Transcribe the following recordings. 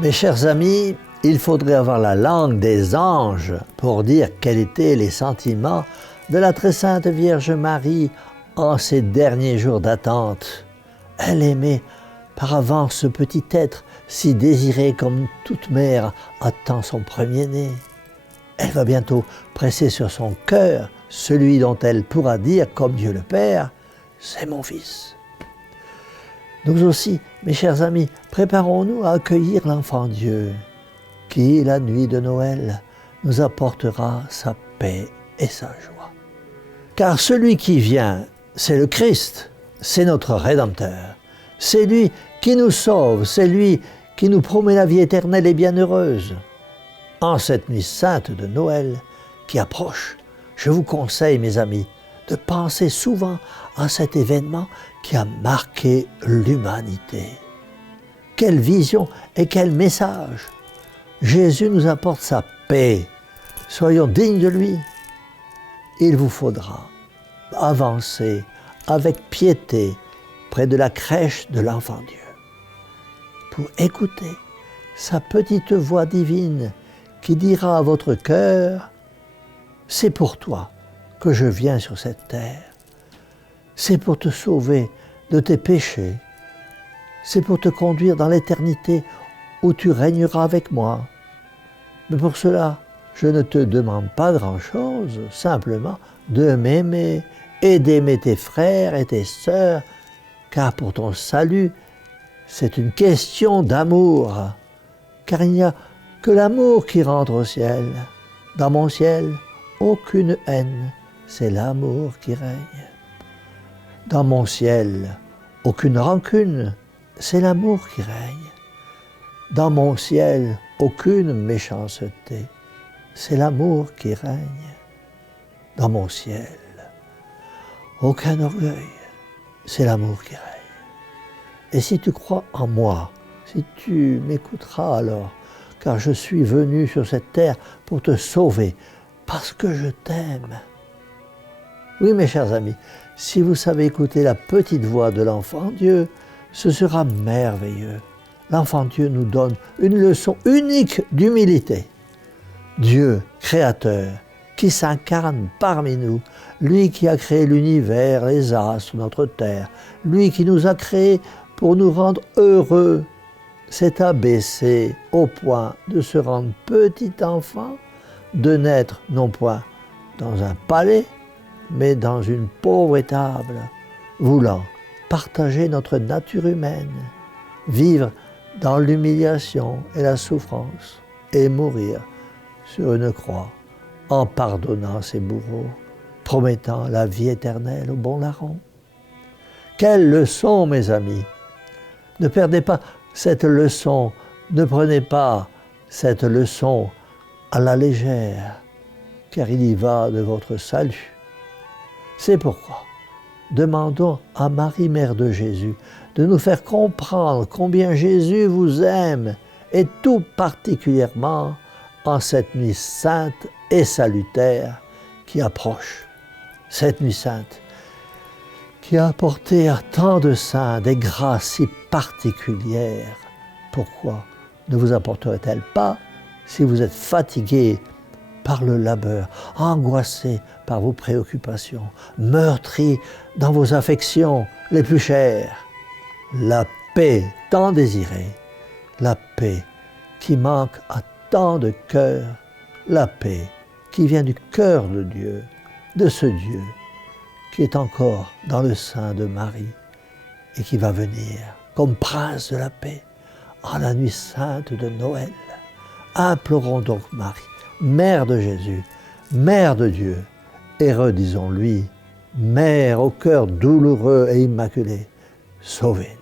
Mes chers amis, il faudrait avoir la langue des anges pour dire quels étaient les sentiments de la très sainte Vierge Marie en ces derniers jours d'attente. Elle aimait par avance ce petit être si désiré comme toute mère attend son premier-né. Elle va bientôt presser sur son cœur celui dont elle pourra dire, comme Dieu le Père, « C'est mon fils ». Nous aussi, mes chers amis, préparons-nous à accueillir l'enfant Dieu, qui, la nuit de Noël, nous apportera sa paix et sa joie. Car celui qui vient, c'est le Christ, c'est notre Rédempteur. C'est lui qui nous sauve, c'est lui qui nous promet la vie éternelle et bienheureuse. En cette nuit sainte de Noël qui approche, je vous conseille, mes amis, de penser souvent à cet événement qui a marqué l'humanité. Quelle vision et quel message! Jésus nous apporte sa paix. Soyons dignes de lui. Il vous faudra avancer avec piété près de la crèche de l'enfant Dieu pour écouter sa petite voix divine qui dira à votre cœur « C'est pour toi que je viens sur cette terre. C'est pour te sauver de tes péchés. C'est pour te conduire dans l'éternité où tu régneras avec moi. Mais pour cela, je ne te demande pas grand-chose, simplement de m'aimer et d'aimer tes frères et tes sœurs, car pour ton salut, c'est une question d'amour. Car il n'y a que l'amour qui rentre au ciel. Dans mon ciel, aucune haine, c'est l'amour qui règne. Dans mon ciel, aucune rancune, c'est l'amour qui règne. Dans mon ciel, aucune méchanceté, c'est l'amour qui règne. Dans mon ciel, aucun orgueil, c'est l'amour qui règne. Et si tu crois en moi, si tu m'écouteras alors, car je suis venu sur cette terre pour te sauver, parce que je t'aime. Oui, mes chers amis, si vous savez écouter la petite voix de l'enfant Dieu, ce sera merveilleux. L'enfant Dieu nous donne une leçon unique d'humilité. Dieu, créateur, qui s'incarne parmi nous, lui qui a créé l'univers, les astres, notre terre, lui qui nous a créés pour nous rendre heureux, s'est abaissé au point de se rendre petit enfant, de naître non point dans un palais, mais dans une pauvre étable, voulant partager notre nature humaine, vivre dans l'humiliation et la souffrance, et mourir sur une croix, en pardonnant ses bourreaux, promettant la vie éternelle au bon larron. Quelle leçon, mes amis! Ne perdez pas cette leçon, ne prenez pas cette leçon à la légère, car il y va de votre salut. C'est pourquoi demandons à Marie, Mère de Jésus, de nous faire comprendre combien Jésus vous aime, et tout particulièrement en cette nuit sainte et salutaire qui approche. Cette nuit sainte qui a apporté à tant de saints des grâces si particulières. Pourquoi ne vous apporterait-elle pas si vous êtes fatigué par le labeur, angoissé par vos préoccupations, meurtri dans vos affections les plus chères? La paix tant désirée, la paix qui manque à tant de cœurs, la paix qui vient du cœur de Dieu, de ce Dieu qui est encore dans le sein de Marie et qui va venir comme prince de la paix en la nuit sainte de Noël. Implorons donc Marie, Mère de Jésus, Mère de Dieu, et redisons-lui, Mère au cœur douloureux et immaculé, sauvez-nous.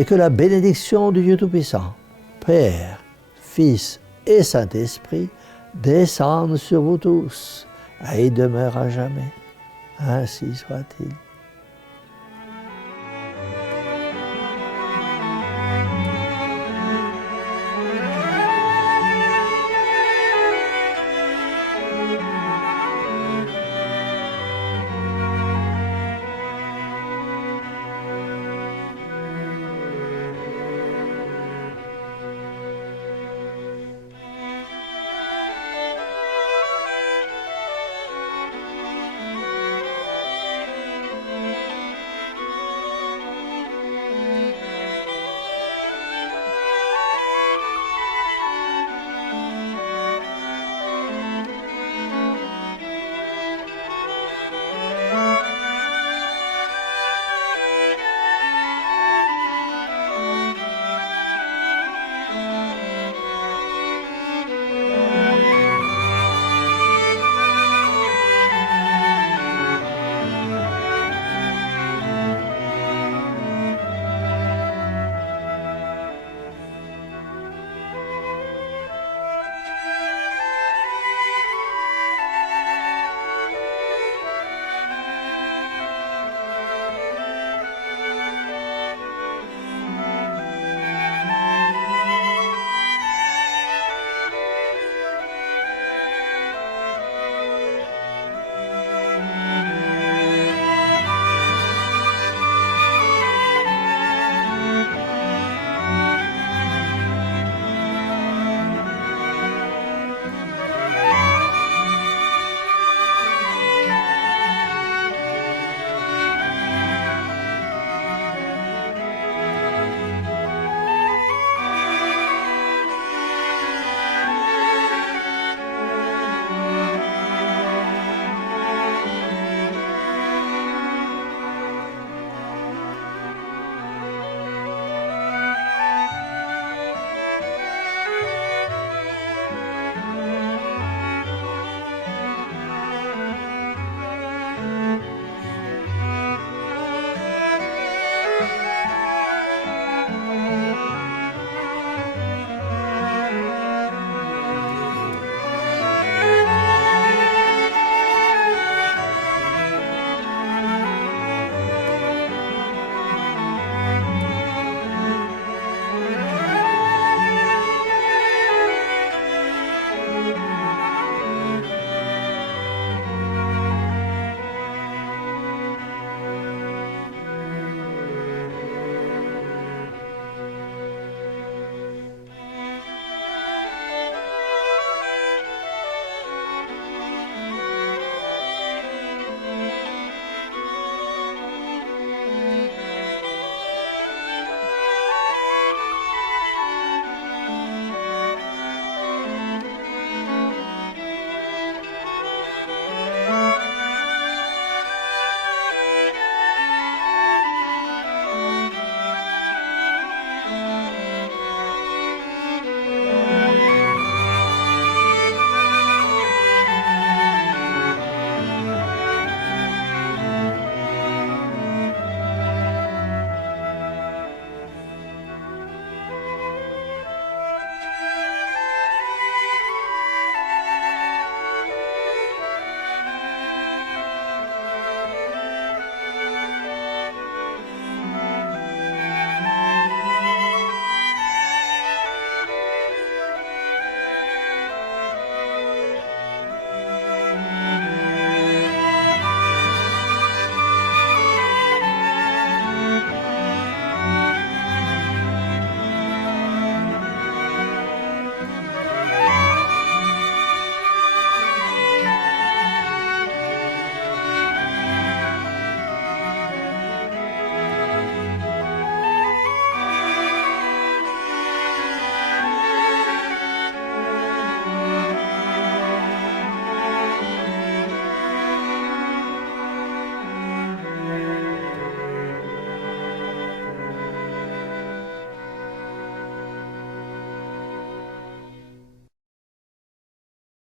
Et que la bénédiction du Dieu Tout-Puissant, Père, Fils et Saint-Esprit, descende sur vous tous et demeure à jamais. Ainsi soit-il.